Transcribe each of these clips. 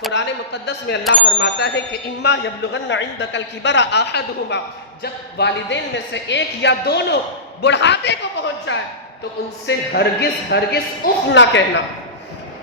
قرآن مقدس میں اللہ فرماتا ہے کہ اما یبلغن عندک الکبر احدہما، جب والدین میں سے ایک یا دونوں بڑھاپے کو پہنچ جائے تو ان سے ہرگز ہرگز اف نہ کہنا،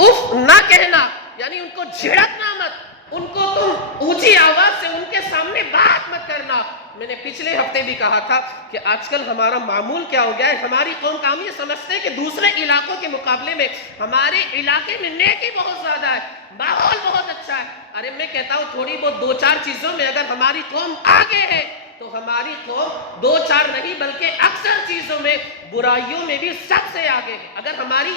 اف نہ کہنا، یعنی ان کو جھڑکنا مت، ان کو تم اونچی آواز سے ان کے سامنے بات مت کرنا۔ میں نے پچھلے ہفتے بھی کہا تھا کہ آج کل ہمارا معمول کیا ہو گیا ہے، ہماری قوم کا ہم یہ سمجھتے ہیں کہ دوسرے علاقوں کے مقابلے میں ہمارے علاقے میں نیکی بہت زیادہ ہے، ماحول بہت اچھا ہے۔ ارے میں کہتا ہوں تھوڑی بہت دو چار چیزوں میں اگر ہماری قوم آگے ہے تو ہماری قوم دو چار نہیں بلکہ اکثر چیزوں میں، برائیوں میں بھی سب سے آگے ہے۔ اگر ہماری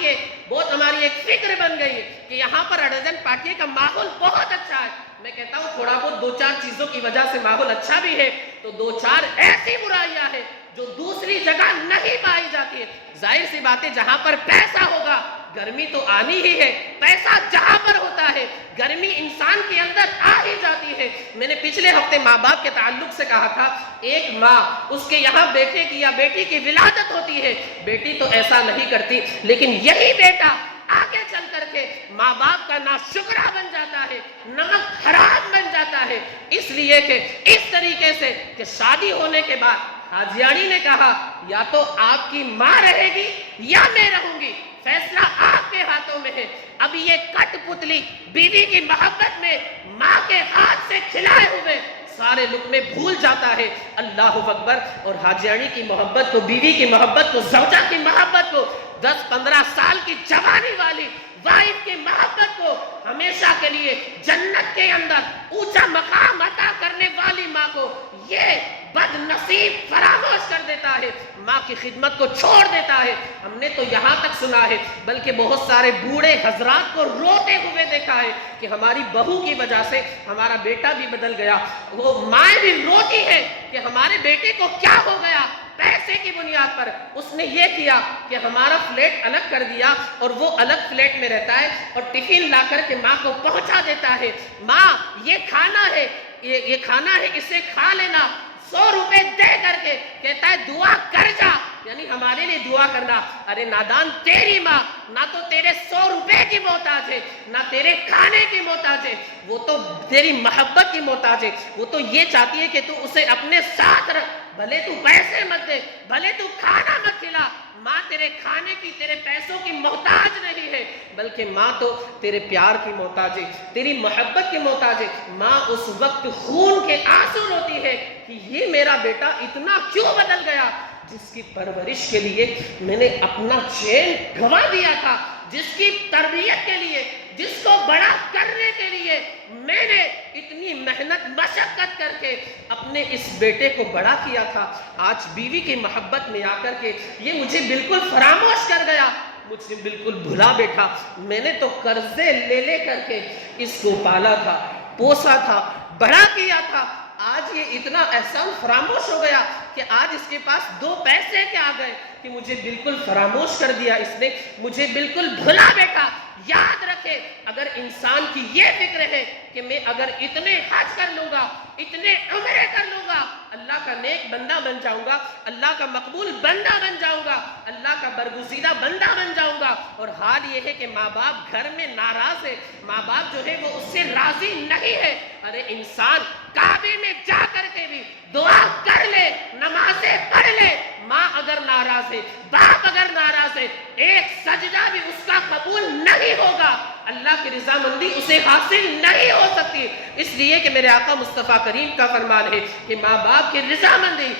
ایک فکر بن گئی ہے کہ یہاں پر اڈیزن پارٹی کا ماحول بہت اچھا ہے، میں کہتا ہوں تھوڑا بہت دو چار چیزوں کی وجہ سے ماحول اچھا بھی ہے تو دو چار ایسی برائیاں ہیں جو دوسری جگہ نہیں پائی جاتی ہے۔ ظاہر سی بات ہے جہاں پر پیسہ ہوگا گرمی تو آنی ہی ہے، پیسہ جہاں پر ہوتا ہے گرمی انسان کے اندر آ ہی جاتی ہے۔ میں نے پچھلے ہفتے ماں باپ کے تعلق سے کہا تھا، ایک ماں اس کے یہاں بیٹے کی یا بیٹی کی ولادت ہوتی ہے، بیٹی تو ایسا نہیں کرتی، لیکن یہی بیٹا آگے چل کر کے ماں باپ کا ناشکرا بن جاتا ہے، نمک حرام بن جاتا ہے، اس لیے کہ اس طریقے سے کہ شادی ہونے کے بعد حاجیانی نے کہا یا تو آپ کی ماں رہے گی یا میں رہوں گی، فیصلہ آپ کے ہاتھوں میں ہے۔ اب یہ کٹ پتلی بیوی کی محبت میں ماں کے ہاتھ سے کھلائے ہوئے سارے لقمے بھول جاتا ہے، اللہ اکبر، اور حاجیانی کی محبت کو، بیوی کی محبت کو، زوجہ کی محبت کو، 10-15 سال کی جوانی والی وائف کی محبت کو ہمیشہ کے لیے جنت کے اندر اونچا مقام عطا کرنے والی ماں کو یہ بد نصیب فراموش کر دیتا ہے، ماں کی خدمت کو چھوڑ دیتا ہے۔ ہم نے تو یہاں تک سنا ہے بلکہ بہت سارے بوڑھے حضرات کو روتے ہوئے دیکھا ہے کہ ہماری بہو کی وجہ سے ہمارا بیٹا بھی بدل گیا، وہ مائیں بھی روتی ہے کہ ہمارے بیٹے کو کیا ہو گیا، پیسے کی بنیاد پر اس نے یہ کیا کہ ہمارا فلیٹ الگ کر دیا اور وہ الگ فلیٹ میں رہتا ہے اور ٹفن لا کر کے ماں کو پہنچا دیتا ہے، ماں یہ کھانا ہے، یہ کھانا ہے، اسے کھا لینا، 100 روپے دے کر کے کہتا ہے دعا کر جا، یعنی ہمارے لیے دعا کرنا۔ ارے نادان، تیری ماں نہ تو تیرے 100 روپے کی محتاج ہے نہ تیرے کھانے کی محتاج ہے، وہ تو تیری محبت کی محتاج ہے، وہ تو یہ چاہتی ہے کہ تو اسے اپنے ساتھ رکھ، بھلے تو پیسے مت دے، بھلے تو کھانا مت کھلا، ماں تیرے کھانے کی، تیرے پیسوں کی محتاج نہیں ہے، بلکہ ماں تو تیرے پیار کی محتاج ہے، تیری محبت کی محتاج ہے۔ ماں اس وقت خون کے آنسو روتی ہے کہ یہ میرا بیٹا اتنا کیوں بدل گیا، جس کی پرورش کے لیے میں نے اپنا چین گنوا دیا تھا، جس کی تربیت کے لیے، جس کو بڑا کرنے کے لیے میں نے اتنی محنت مشقت کر کے اپنے اس بیٹے کو بڑا کیا تھا، آج بیوی کی محبت میں آ کر کے یہ مجھے بالکل فراموش کر گیا، مجھے بالکل بھلا بیٹھا۔ میں نے تو قرضے لے لے کر کے اس کو پالا تھا، پوسا تھا، بڑا کیا تھا، آج یہ اتنا احسان فراموش ہو گیا کہ آج اس کے پاس 2 پیسے کے آ گئے کہ مجھے بالکل فراموش کر دیا اس نے، مجھے بالکل بھلا بیٹھا۔ یاد رکھے اگر انسان کی یہ فکر ہے کہ میں اگر اتنے حج کر لوں گا، اتنے عمرے کر لوں گا، اللہ کا نیک بندہ بن جاؤں گا، اللہ کا مقبول بندہ بن جاؤں گا، اللہ کا برگزیدہ بندہ بن جاؤں گا، اور حال یہ ہے کہ ماں باپ گھر میں ناراض ہے، ماں باپ جو ہے وہ اس سے راضی نہیں ہے، ارے انسان کعبے میں جا کر کے بھی دعا کر لے، نمازیں پڑھ لے، ماں اگر ناراض ہے، باپ اگر ناراض ہے، ایک سجدہ بھی اس کا قبول نہیں ہوگا، اللہ کی رضامندی اسے حاصل نہیں ہو سکتی۔ اس لیے کہ میرے آقا مصطفیٰ کریم کا فرمان ہے کہ ماں باپ کی رضامندی،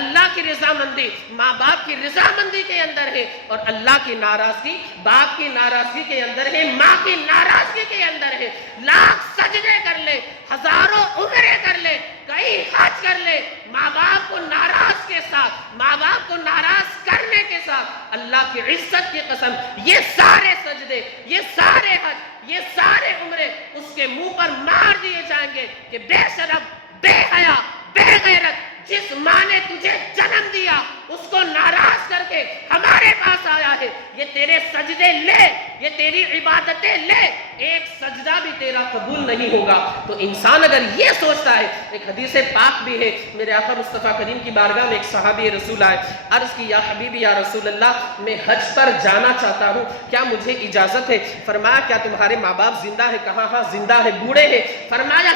اللہ کی رضامندی ماں باپ کی رضامندی کے اندر ہے، اور اللہ کی ناراضگی باپ کی ناراضگی کے اندر ہے، ماں کی ناراضگی کے اندر ہے۔ لاکھ سجدے کر لے، ہزاروں عمرے کر لے، کئی حج کر لے، ماں باپ کو ناراض کے ساتھ، ماں باپ کو ناراض کرنے کے ساتھ اللہ کی عزت کی قسم یہ سارے سجدے، یہ سارے حج، یہ سارے عمرے اس کے منہ پر مار دیے جائیں گے کہ بے شرم، بے حیا، بے غیرت، جس ماں نے تجھے جنم دیا اس کو ناراض کر کے ہمارے پاس آیا ہے، یہ تیرے سجدے لے، یہ تیری عبادتیں لے، ایک سجدہ بھی تیرا قبول نہیں ہوگا۔ تو انسان اگر یہ سوچتا ہے، ایک حدیث پاک بھی ہے، میرے آقا مصطفیٰ کریم کی بارگاہ میں ایک صحابی رسول آئے، عرض کی یا حبیبی یا رسول اللہ، میں حج پر جانا چاہتا ہوں، کیا مجھے اجازت ہے؟ فرمایا کیا تمہارے ماں باپ زندہ ہے؟ کہا ہاں زندہ ہے، بوڑھے ہیں۔ فرمایا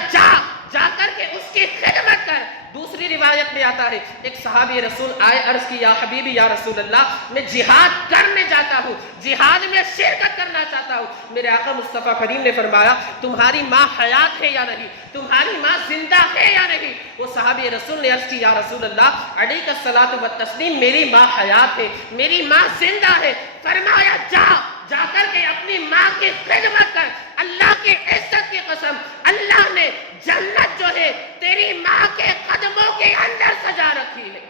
جا کر کے اس کی خدمت کر۔ دوسری روایت میں آتا ہے ایک صحابی رسول آئے، عرض کی یا حبیبی یا رسول اللہ، میں جہاد کرنے جاتا ہوں، جہاد میں شرکت کرنا چاہتا ہوں۔ میرے آقا مصطفیٰ کریم نے فرمایا تمہاری ماں حیات ہے یا نہیں؟ تمہاری ماں زندہ ہے یا نہیں؟ وہ صحابی رسول نے عرض کی یا رسول اللہ علیک الصلاۃ والتسلیم، میری ماں حیات ہے، میری ماں زندہ ہے۔ فرمایا جا کر کے اپنی ماں کی خدمت کر۔ اللہ کی عزت کی قسم، اللہ نے جنت جو ہے تیری ماں کے قدموں کے اندر سجا رکھی ہے۔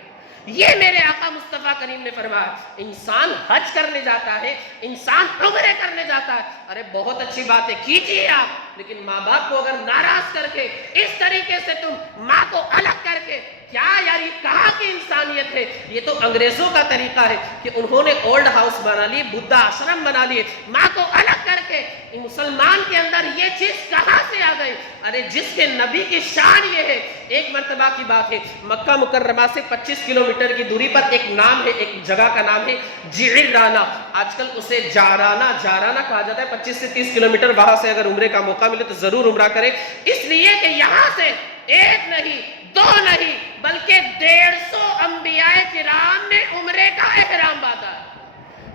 یہ میرے آقا مصطفیٰ کریم نے فرمایا۔ انسان حج کرنے جاتا ہے، انسان عمرے کرنے جاتا ہے، ارے بہت اچھی بات ہے، کیجئے آپ، لیکن ماں باپ کو اگر ناراض کر کے اس طریقے سے تم ماں کو الگ کر کے، کیا یار یہ کہاں کی انسانیت ہے؟ یہ تو انگریزوں کا طریقہ ہے کہ انہوں نے اولڈ ہاؤس بنا لیے، بدھا آشرم بنا لیے، ماں کو الگ کر کے۔ مسلمان کے اندر یہ چیز کہاں سے آ گئی؟ ارے جس کے نبی کی شان یہ ہے۔ ایک مرتبہ کی بات ہے، مکہ مکرمہ سے 25 کلومیٹر کی دوری پر ایک نام ہے، ایک جگہ کا نام ہے جعرانہ، آج کل اسے جارانہ کہا جاتا ہے۔ 25 سے 30 کلومیٹر، وہاں سے اگر عمرے کا موقع ملے تو ضرور عمرہ کریں، اس لیے کہ یہاں سے ایک نہیں، دو نہیں، بلکہ 150 انبیاء کرام نے عمرے کا احرام باندھا ہے۔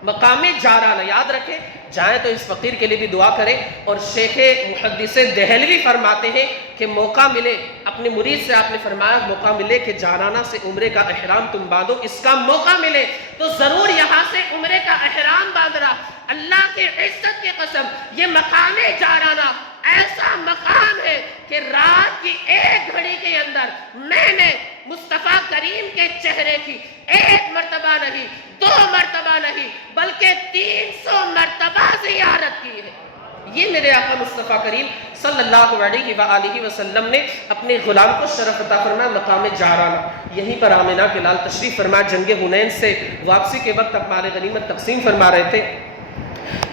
مقام جارانہ یاد رکھیں، جائیں تو اس فقیر کے لیے بھی دعا کریں۔ اور شیخ محدث دہلوی فرماتے ہیں کہ موقع ملے، اپنے مرید سے آپ نے فرمایا موقع ملے کہ جارانہ سے عمرے کا احرام تم باندھو، اس کا موقع ملے تو ضرور یہاں سے عمرے کا احرام باندھنا۔ اللہ کی عزت کی قسم، یہ مقام جارانہ ایسا مقام ہے کہ رات کی 1 گھڑی کے اندر میں نے مصطفیٰ کریم کے چہرے کی 1 مرتبہ نہیں، 2 مرتبہ نہیں، بلکہ 300 مرتبہ زیارت کی ہے۔ یہ میرے آقا مصطفیٰ کریم صلی اللہ علیہ وآلہ وسلم نے اپنے غلام کو شرف عطا فرمایا مقام جارانہ۔ یہیں پر آمنہ کے لال تشریف فرمایا، جنگ حنین سے واپسی کے وقت اپنے غنیمت تقسیم فرما رہے تھے،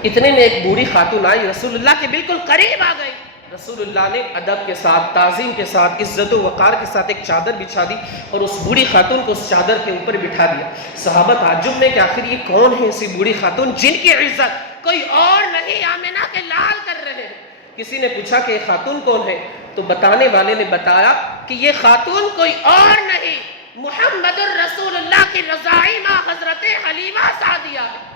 اتنے میں ایک بوڑھی خاتون آئی، رسول اللہ کے بالکل قریب آ گئی۔ رسول اللہ نے ادب کے ساتھ، تعظیم کے ساتھ، عزت و وقار کے ساتھ ایک چادر بچھا دی اور اس بوڑھی خاتون کو اس چادر کے اوپر بٹھا دیا۔ صحابہ تعجب میں کہ آخر یہ کون ہے ایسی بوڑھی خاتون جن کی عزت کوئی اور نہیں آمنہ کے لال کر رہے ہیں؟ کسی نے پوچھا کہ یہ خاتون کون ہے؟ تو بتانے والے نے بتایا کہ یہ خاتون کوئی اور نہیں، محمد الرسول اللہ کی رضائی ماں حضرت حلیمہ سعدیہ ہے۔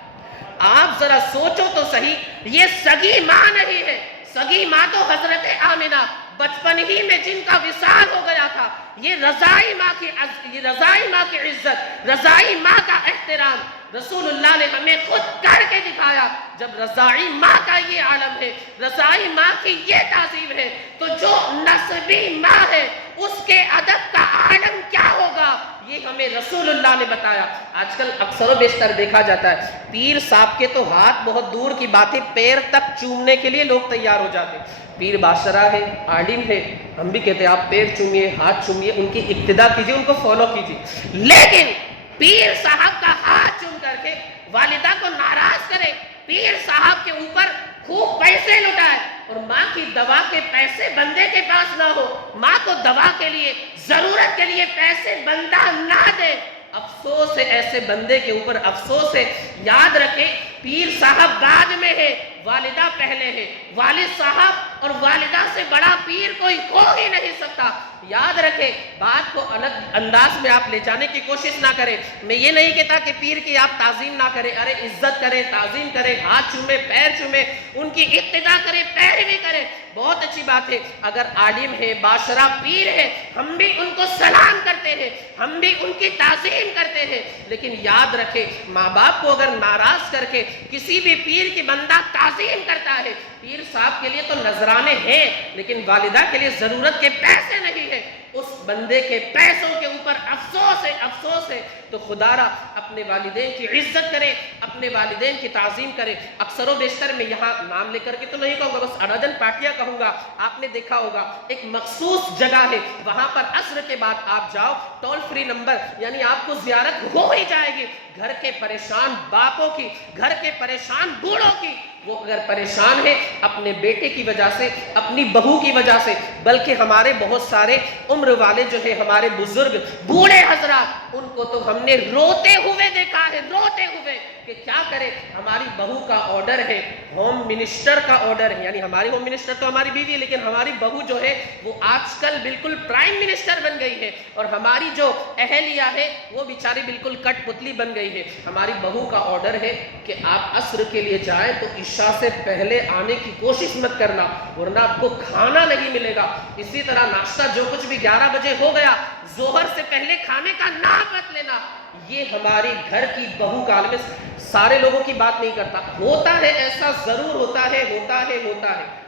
آپ ذرا سوچو تو صحیح، یہ سگی ماں نہیں ہے، سگی ماں تو حضرت آمنہ بچپن ہی میں جن کا وصال ہو گیا تھا۔ یہ رضائی ماں کی عزت، رضائی ماں کا احترام رسول اللہ نے ہمیں خود کر کے دکھایا۔ جب رضائی ماں کا یہ عالم ہے، رضائی ماں کی یہ تعظیم ہے، تو جو نسبی ماں ہے اس کے ادب کا عالم کیا ہوگا؟ یہ ہمیں رسول اللہ نے بتایا۔ آج کل اکثر و بیشتر دیکھا جاتا ہے، پیر صاحب کے تو ہاتھ بہت دور کی باتیں، پیر تک چومنے کے لیے لوگ تیار ہو جاتے ہیں۔ پیر بادشاہ ہے، عالم ہے، ہم بھی کہتے ہیں آپ پیر چومیے، ہاتھ چومیے، ان کی اقتداء کیجئے، ان کو فالو کیجئے، لیکن پیر صاحب کا ہاتھ چوم کر کے والدہ کو ناراض کرے، پیر صاحب کے اوپر خوب پیسے لٹائے اور ماں کی دوا کے پیسے بندے کے پاس نہ ہو، ماں کو دوا کے لیے، ضرورت کے لیے پیسے بندہ نہ دے، افسوس ہے ایسے بندے کے اوپر، افسوس ہے۔ یاد رکھیں پیر صاحب بعد میں ہے، والدہ پہلے ہے، والد صاحب اور والدہ سے بڑا پیر کوئی ہو ہی نہیں سکتا۔ یاد رکھیں، بات کو الگ انداز میں آپ لے جانے کی کوشش نہ کریں۔ میں یہ نہیں کہتا کہ پیر کی آپ تعظیم نہ کریں، ارے عزت کریں، تعظیم کریں، ہاتھ چومیں، پیر چومیں، ان کی اقتداء کریں، پیروی کریں، بہت اچھی بات ہے۔ اگر عالم ہے، باشرہ پیر ہے، ہم بھی ان کو سلام کرتے ہیں، ہم بھی ان کی تعظیم کرتے ہیں، لیکن یاد رکھیں ماں باپ کو اگر ناراض کر کے کسی بھی پیر کی بندہ تعظیم کرتا ہے، پیر صاحب کے لیے تو نذرانے ہیں لیکن والدہ کے لیے ضرورت کے پیسے نہیں ہیں، اس بندے کے پیسوں کے اوپر افسوس ہے تو خدا را اپنے والدین کی عزت کرے، اپنے والدین کی تعظیم کرے۔ اکثر و بیشتر میں یہاں نام لے کر کے تو نہیں کہوں گا، بس اراجن پاٹیا کہوں گا۔ آپ نے دیکھا ہوگا ایک مخصوص جگہ ہے، وہاں پر عصر کے بعد آپ جاؤ، ٹول فری نمبر، یعنی آپ کو زیارت ہو ہی جائے گی۔ گھر کے پریشان باپوں کی، گھر کے پریشان بوڑھوں کی، وہ اگر پریشان ہے اپنے بیٹے کی وجہ سے، اپنی بہو کی وجہ سے، بلکہ ہمارے بہت سارے عمر والے جو ہے ہمارے بزرگ بوڑھے حضرات، ان کو تو ہم نے روتے ہوئے دیکھا ہے، روتے ہوئے کہ کیا کرے، ہماری بہو کا آرڈر ہے، ہوم منسٹر کا آرڈر ہے، یعنی ہماری ہوم منسٹر تو ہماری بیوی ہے، لیکن ہماری بہو جو ہے وہ آج کل بالکل پرائم منسٹر بن گئی ہے، اور ہماری جو اہلیہ ہے وہ بیچاری بالکل کٹ پتلی بن گئی ہے۔ ہماری بہو کا آرڈر ہے کہ آپ عصر کے لیے جائیں تو عشاء سے پہلے آنے کی کوشش مت کرنا، ورنہ آپ کو کھانا نہیں ملے گا۔ اسی طرح ناشتہ جو کچھ بھی 11 بجے ہو گیا، ظہر سے پہلے کھانے کا نام مت لینا۔ یہ ہماری گھر کی بہو کا عالم، سارے لوگوں کی بات نہیں کرتا، ہوتا ہے ایسا ضرور ہوتا ہے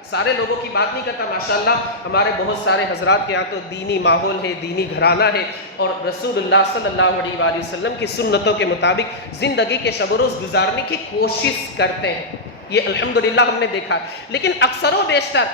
سارے لوگوں کی بات نہیں کرتا۔ ماشاءاللہ ہمارے بہت سارے حضرات کے یہاں تو دینی ماحول ہے، دینی گھرانہ ہے، اور رسول اللہ صلی اللہ علیہ وآلہ وسلم کی سنتوں کے مطابق زندگی کے شب و روز گزارنے کی کوشش کرتے ہیں، یہ الحمدللہ ہم نے دیکھا۔ لیکن اکثر و بیشتر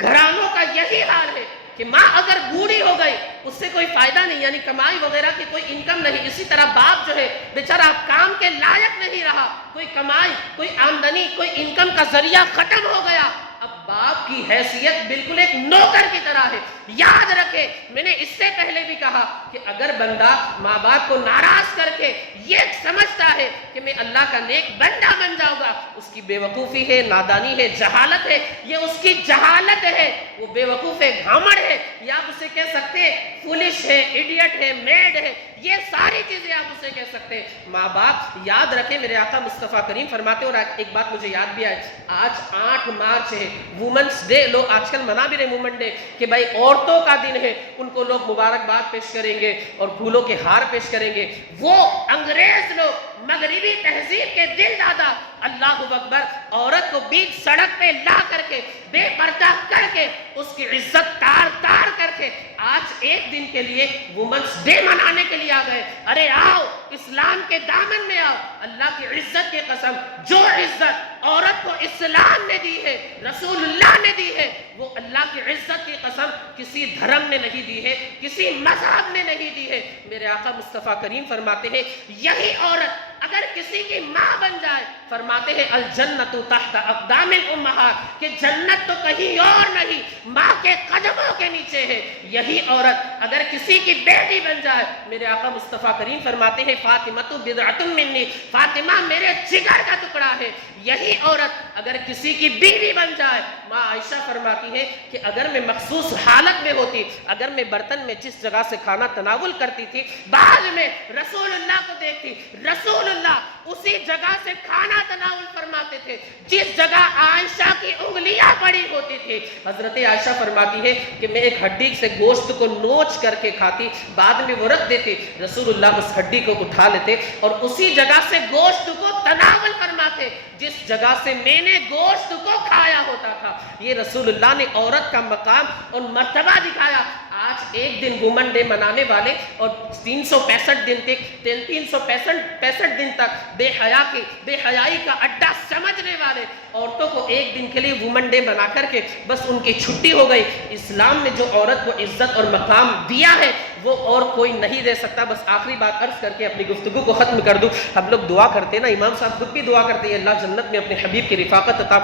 گھرانوں کا یہی حال ہے کہ ماں اگر بوڑھی ہو گئی اس سے کوئی فائدہ نہیں، یعنی کمائی وغیرہ کی کوئی انکم نہیں۔ اسی طرح باپ جو ہے بیچارہ کام کے لائق نہیں رہا، کوئی کمائی، کوئی آمدنی، کوئی انکم کا ذریعہ ختم ہو گیا، اب باپ کی حیثیت بالکل ایک نوکر کی طرح ہے۔ یاد رکھے، میں نے اس سے پہلے بھی کہا کہ اگر بندہ ماں باپ کو ناراض کر کے یہ سمجھتا ہے کہ میں اللہ کا نیک بندہ بن جاؤں گا، اس کی بے وقوفی ہے، نادانی ہے، جہالت ہے، یہ اس کی جہالت ہے، وہ بے وقوف ہے، گھمنڈ ہے، یا آپ اسے کہہ سکتے ہیں فولش ہے، ایڈیٹ ہے، میڈ ہے، یہ ساری چیزیں آپ اسے کہہ سکتے ہیں۔ ماں باپ یاد رکھیں، میرے آقا مصطفیٰ کریم فرماتے، اور ایک بات مجھے یاد بھی آئے، آج 8 مارچ ہے، وومنس ڈے، لوگ آج کل منا بھی رہے وومن ڈے کہ بھائی عورتوں کا دن ہے، ان کو لوگ مبارکباد پیش کریں گے اور پھولوں کے ہار پیش کریں گے۔ وہ انگریز لوگ، مغربی تہذیب کے دل دادا، اللہ اکبر، عورت کو بیچ سڑک پہ لا کر کے بے پردہ کر کے اس کی عزت تار تار کر کے آج ایک دن کے لیے وومنس ڈے منانے کے لیے آ گئے۔ ارے آؤ، اسلام کے دامن میں آؤ، اللہ کی عزت کی قسم، جو عزت عورت کو اسلام نے دی ہے، رسول اللہ نے دی ہے، وہ اللہ کی عزت کی قسم کسی دھرم نے نہیں دی ہے، کسی مذہب نے نہیں دی ہے۔ میرے آقا مصطفیٰ کریم فرماتے ہیں یہی عورت اگر کسی کی ماں بن جائے، فرماتے ہیں الجنت تحت اقدام الامہات، کہ جنت تو کہیں اور نہیں، ماں کے قدموں کے نیچے ہے۔ یہی عورت اگر کسی کی بیٹی بن جائے، میرے آقا مصطفیٰ کریم فرماتے ہیں فاطمۃ بضعۃ منی، فاطمہ میرے جگر کا ٹکڑا ہے۔ یہی عورت اگر کسی کی بیوی بن جائے، ماں عائشہ فرماتی ہے کہ اگر میں مخصوص حالت میں ہوتی، اگر میں برتن میں جس جگہ سے کھانا تناول کرتی تھی، بعد میں رسول اللہ کو دیکھتی، رسول اللہ اسی جگہ سے کھانا تناول فرماتے تھے جس جگہ عائشہ کی انگلیاں پڑی ہوتی تھی۔ حضرت عائشہ فرماتی ہے کہ میں ایک ہڈی سے گوشت کو نوچ کر کے کھاتی، بعد میں وہ رکھ دیتے، رسول اللہ اس ہڈی کو اٹھا لیتے اور اسی جگہ سے گوشت کو تناول فرماتے جس جگہ سے میں نے گوشت کو کھایا ہوتا تھا۔ یہ رسول اللہ نے عورت کا مقام اور مرتبہ دکھایا۔ آج ایک دن وومن ڈے منانے والے اور 365 دن تک 365 دن تک بے حیائی کا اڈا سمجھنے والے عورتوں کو ایک دن کے لیے وومن ڈے بنا کر کے بس ان کی چھٹی ہو گئی۔ اسلام نے جو عورت کو عزت اور مقام دیا ہے وہ اور کوئی نہیں دے سکتا۔ بس آخری بات عرض کر کے اپنی گفتگو کو ختم کر دوں۔ ہم لوگ دعا کرتے ہیں نا، امام صاحب خود بھی دعا کرتے ہیں، اللہ جنت میں اپنے حبیب کی رفاقت عطا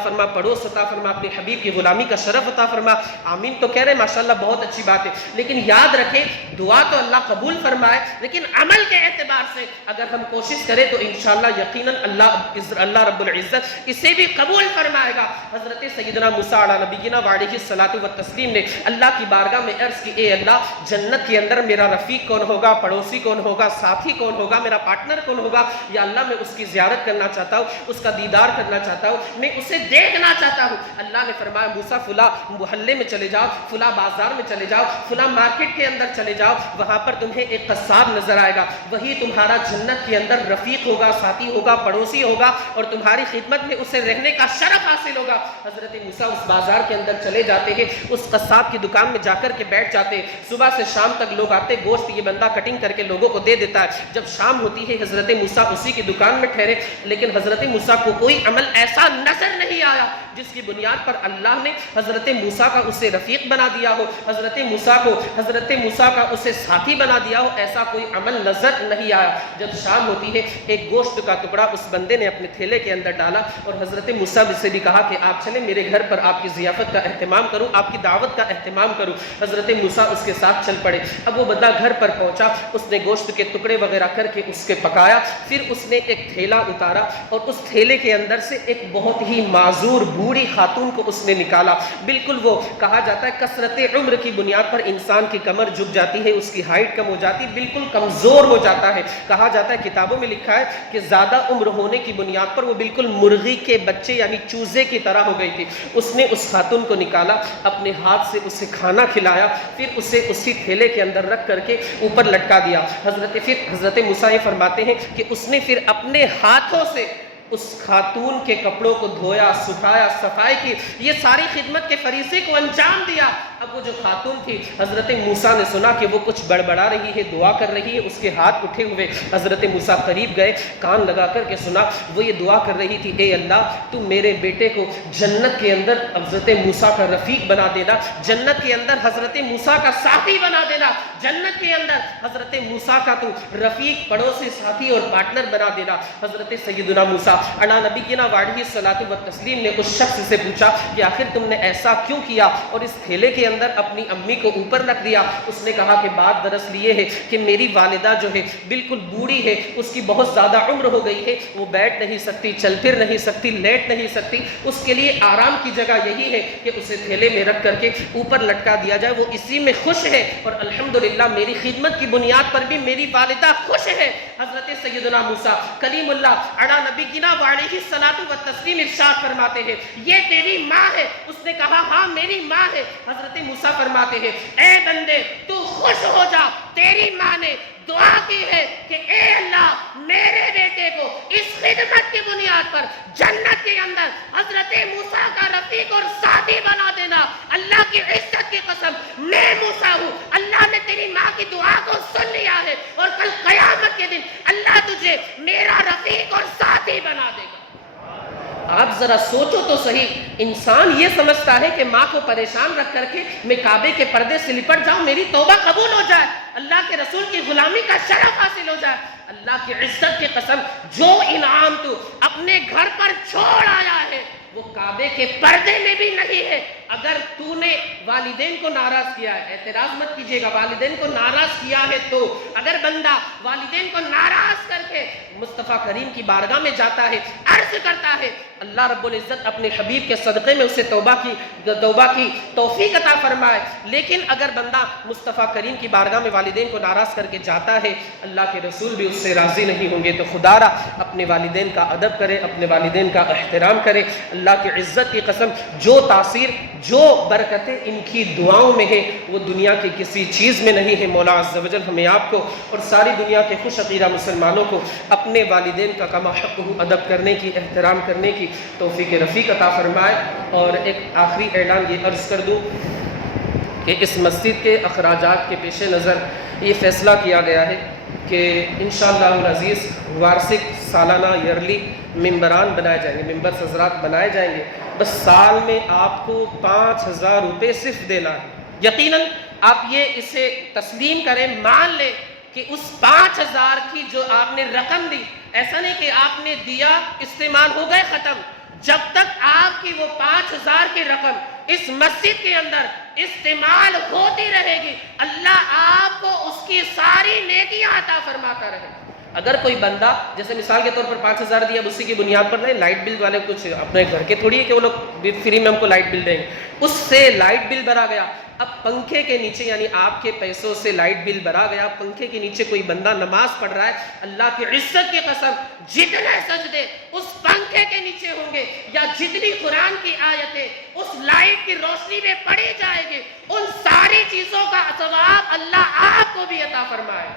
فرما، پڑوس عطا فرما، اپنے حبیب کی غلامی کا شرف عطا فرما۔ آمین تو کہہ رہے ہیں، ماشاءاللہ بہت اچھی بات ہے، لیکن یاد رکھیں دعا تو اللہ قبول فرمائے، لیکن عمل کے اعتبار سے اگر ہم کوشش کریں تو انشاءاللہ یقیناً اللہ رب العزت اسے بھی قبول فرمائے گا۔ حضرت سیدنا موسیٰ علیہ نبینا وعلیہ الصلاۃ والتسلیم نے اللہ کی بارگاہ میں عرض کی، اے اللہ جنت کے اندر میرا رفیق کون ہوگا، پڑوسی کون ہوگا، ساتھی کون ہوگا، میرا پارٹنر کون ہوگا، یا اللہ میں اس کی زیارت کرنا چاہتا ہوں، اس کا دیدار کرنا چاہتا ہوں، میں اسے دیکھنا چاہتا ہوں۔ اللہ نے فرمایا موسیٰ فلاں محلے میں چلے جاؤ، فلاں بازار میں چلے جاؤ، فلاں مارکیٹ کے اندر چلے جاؤ، وہاں پر تمہیں ایک قصاب نظر آئے گا، وہی تمہارا جنت کے اندر رفیق ہوگا، ساتھی ہوگا، پڑوسی ہوگا، اور تمہاری خدمت میں اسے رہنے کا شرف حاصل ہوگا۔ حضرت موسیٰ اس بازار کے اندر چلے جاتے ہیں، اس قصاب کی دکان میں جا کر کے بیٹھ جاتے ہیں، صبح سے شام تک لوگ آتے، گوشت یہ بندہ کٹنگ کر کے لوگوں کو دے دیتا ہے۔ جب شام ہوتی ہے حضرت موسیٰ اسی کی دکان میں ٹھہرے، لیکن حضرت موسیٰ کو کوئی عمل ایسا نظر نہیں آیا جس کی بنیاد پر اللہ نے حضرت موسیٰ کا اسے رفیق بنا دیا ہو، حضرت موسیٰ کا اسے ساتھی بنا دیا ہو، ایسا کوئی عمل نظر نہیں آیا۔ جب شام ہوتی ہے ایک گوشت کا ٹکڑا اس بندے نے اپنے تھیلے کے اندر ڈالا اور حضرت موسیٰ سے بھی کہا کہ آپ چلیں میرے گھر پر آپ کی ضیافت کا اہتمام کروں، آپ کی دعوت کا اہتمام کروں۔ حضرت موسیٰ اس کے ساتھ چل پڑے۔ اب وہ بندہ گھر پر پہنچا، اس نے گوشت کے ٹکڑے وغیرہ کر کے اس کے پکایا، پھر اس نے ایک تھیلا اتارا اور اس تھیلے کے اندر سے ایک بہت ہی معذور بوڑھی خاتون کو اس نے نکالا۔ بالکل وہ کہا جاتا ہے کثرت عمر کی بنیاد پر انسان کی کمر جھک جاتی ہے، اس کی ہائٹ کم ہو جاتی، بالکل کمزور ہو جاتا ہے۔ کہا جاتا ہے کتابوں میں لکھا ہے کہ زیادہ عمر ہونے کی بنیاد پر وہ بالکل مرغی کے بچے یعنی چوزے کی طرح ہو گئی تھی۔ اس نے اس خاتون کو نکالا، اپنے ہاتھ سے اسے کھانا کھلایا، پھر اسے اسی تھیلے کے اندر رکھ کر کے اوپر لٹکا دیا۔ حضرت موسیٰ یہ فرماتے ہیں کہ اس نے پھر اپنے ہاتھوں سے اس خاتون کے کپڑوں کو دھویا، سکھایا، صفائی کی، یہ ساری خدمت کے فریضے کو انجام دیا۔ اب وہ جو خاتون تھی، حضرت موسیٰ نے سنا کہ وہ کچھ بڑبڑا رہی ہے، دعا کر رہی ہے، اس کے ہاتھ اٹھے ہوئے۔ حضرت موسیٰ قریب گئے، کان لگا کر کے سنا، وہ یہ دعا کر رہی تھی، اے اللہ تو میرے بیٹے کو جنت کے اندر حضرت موسیٰ کا رفیق بنا دینا، جنت کے اندر حضرت موسیٰ کا ساتھی بنا دینا، جنت کے اندر حضرت موسیٰ کا تو رفیق، پڑوسی، ساتھی اور پارٹنر بنا دینا۔ حضرت سیدنا موسیٰ علی نبینا وعلیہ الصلوۃ والتسلیم نے اس شخص سے پوچھا کہ آخر تم نے ایسا کیوں کیا اور اس تھیلے کے اندر اپنی امی کو اوپر رکھ دیا؟ اس نے کہا کہ بات دراصل یہ ہے کہ میری والدہ جو ہے بالکل بوڑھی ہے، اس کی بہت زیادہ عمر ہو گئی ہے، وہ بیٹھ نہیں سکتی، چل پھر نہیں سکتی، لیٹ نہیں سکتی، اس کے لیے آرام کی جگہ یہی ہے کہ اسے تھیلے میں رکھ کر کے اوپر لٹکا دیا جائے، وہ اسی میں خوش ہے، اور الحمدللہ میری خدمت کی بنیاد پر بھی میری والدہ خوش ہے۔ حضرت سیدنا موسیٰ کلیم اللہ علی نبینا وعلیہ الصلوۃ والتسلیم ارشاد فرماتے ہیں یہ تیری ماں ہے؟ اس نے کہا ہاں میری ماں ہے۔ حضرت موسیٰ فرماتے ہیں اے بندے تو خوش ہو جا، تیری ماں نے دعا کی ہے کہ اے اللہ میرے بیٹے کو اس خدمت کی بنیاد پر جنت کے اندر حضرت موسیٰ کا رفیق اور ساتھی بنا دینا۔ اللہ کی عزت کی قسم میں موسیٰ ہوں، اللہ نے تیری ماں کی دعا کو سن لیا ہے اور کل قیامت کے دن اللہ تجھے میرا رفیق اور ساتھی بنا دے گا۔ آپ ذرا سوچو تو صحیح، انسان یہ سمجھتا ہے کہ ماں کو پریشان رکھ کر کے میں کعبے کے پردے سے لپٹ جاؤں، میری توبہ قبول ہو جائے، اللہ کے رسول کی غلامی کا شرف حاصل ہو جائے۔ اللہ کی عزت کی قسم جو انعام تو اپنے گھر پر چھوڑ آیا ہے وہ کعبے کے پردے میں بھی نہیں ہے۔ اگر تو نے والدین کو ناراض کیا ہے، اعتراض مت کیجیے گا، والدین کو ناراض کیا ہے تو اگر بندہ والدین کو ناراض کر کے مصطفیٰ کریم کی بارگاہ میں جاتا ہے، عرض کرتا ہے، اللہ رب العزت اپنے حبیب کے صدقے میں اسے توبہ کی توفیق عطا فرمائے۔ لیکن اگر بندہ مصطفیٰ کریم کی بارگاہ میں والدین کو ناراض کر کے جاتا ہے، اللہ کے رسول بھی اس سے راضی نہیں ہوں گے۔ تو خدا را اپنے والدین کا ادب کرے، اپنے والدین کا احترام کرے۔ اللہ کی عزت کی قسم جو تاثیر، جو برکتیں ان کی دعاؤں میں ہے وہ دنیا کی کسی چیز میں نہیں ہے۔ مولا عز و جل ہمیں آپ کو اور ساری دنیا کے خوش عقیدہ مسلمانوں کو اپنے والدین کا کما حق ادب کرنے کی، احترام کرنے کی توفیق رفیق عطا فرمائے۔ اور ایک آخری اعلان یہ عرض کر دوں کہ اس مسجد کے اخراجات کے پیش نظر یہ فیصلہ کیا گیا ہے کہ انشاءاللہ العزیز وارثک سالانہ ایئرلی ممبران بنائے جائیں گے، ممبر حضرات بنائے جائیں گے۔ بس سال میں آپ کو 5,000 روپے صرف دینا ہے۔ یقیناً آپ یہ اسے تسلیم کریں، مان لیں کہ اس 5,000 کی جو آپ نے رقم دی، ایسا نہیں کہ آپ نے دیا استعمال ہو گئے ختم، جب تک آپ کی وہ 5,000 کی رقم اس مسجد کے اندر استعمال ہوتی رہے گی، اللہ آپ کو اس کی ساری نیکیاں عطا فرماتا رہے گا۔ اگر کوئی بندہ جیسے مثال کے طور پر 5,000 دیا، اب اسی کی بنیاد پر نہیں، لائٹ بل والے کچھ اپنے گھر کے تھوڑی ہے کہ وہ لوگ فری میں ہم کو لائٹ بل دیں گے، اس سے لائٹ بل بھرا گیا، اب پنکھے کے نیچے یعنی آپ کے پیسوں سے لائٹ بل بھرا گیا, پنکھے کے نیچے کوئی بندہ نماز پڑھ رہا ہے, اللہ کی عزت کی قسم جتنے سجدے اس پنکھے کے نیچے ہوں گے یا جتنی قرآن کی آیتیں اس لائٹ کی روشنی میں پڑھی جائے گی, ان ساری چیزوں کا ثواب اللہ آپ کو بھی عطا فرمائے.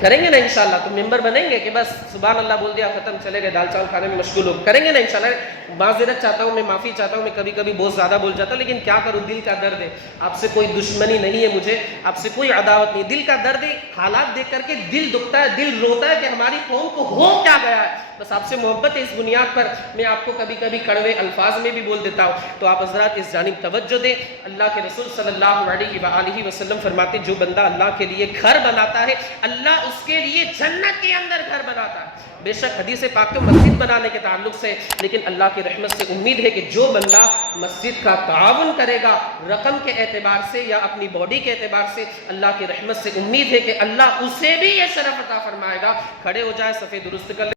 کریں گے نا انشاءاللہ؟ تو ممبر بنیں گے کہ بس سبحان اللہ بول دیا ختم, چلے گئے دال چاول کھانے میں مشغول ہو, کریں گے نا انشاءاللہ؟ معذرت چاہتا ہوں, میں معافی چاہتا ہوں, میں کبھی کبھی بہت زیادہ بول جاتا ہوں, لیکن کیا کروں, دل کا درد ہے. آپ سے کوئی دشمنی نہیں ہے مجھے, آپ سے کوئی عداوت نہیں, دل کا درد ہے, حالات دیکھ کر کے دل دکھتا ہے, دل روتا ہے کہ ہماری قوم کو ہو کیا گیا ہے. بس آپ سے محبت ہے, اس بنیاد پر میں آپ کو کبھی کبھی کڑوے الفاظ میں بھی بول دیتا ہوں, تو آپ حضرات اس جانب توجہ دیں. اللہ کے رسول صلی اللہ علیہ وآلہ وسلم فرماتے جو بندہ اللہ کے لیے گھر بناتا ہے اللہ اس کے لیے جنت کے اندر گھر بناتا ہے. بے شک حدیث پاک تو مسجد بنانے کے تعلق سے, لیکن اللہ کی رحمت سے امید ہے کہ جو بندہ مسجد کا تعاون کرے گا رقم کے اعتبار سے یا اپنی باڈی کے اعتبار سے, اللہ کی رحمت سے امید ہے کہ اللہ اسے بھی یہ شرف عطا فرمائے گا. کھڑے ہو جائے, صفے درست کر لیں.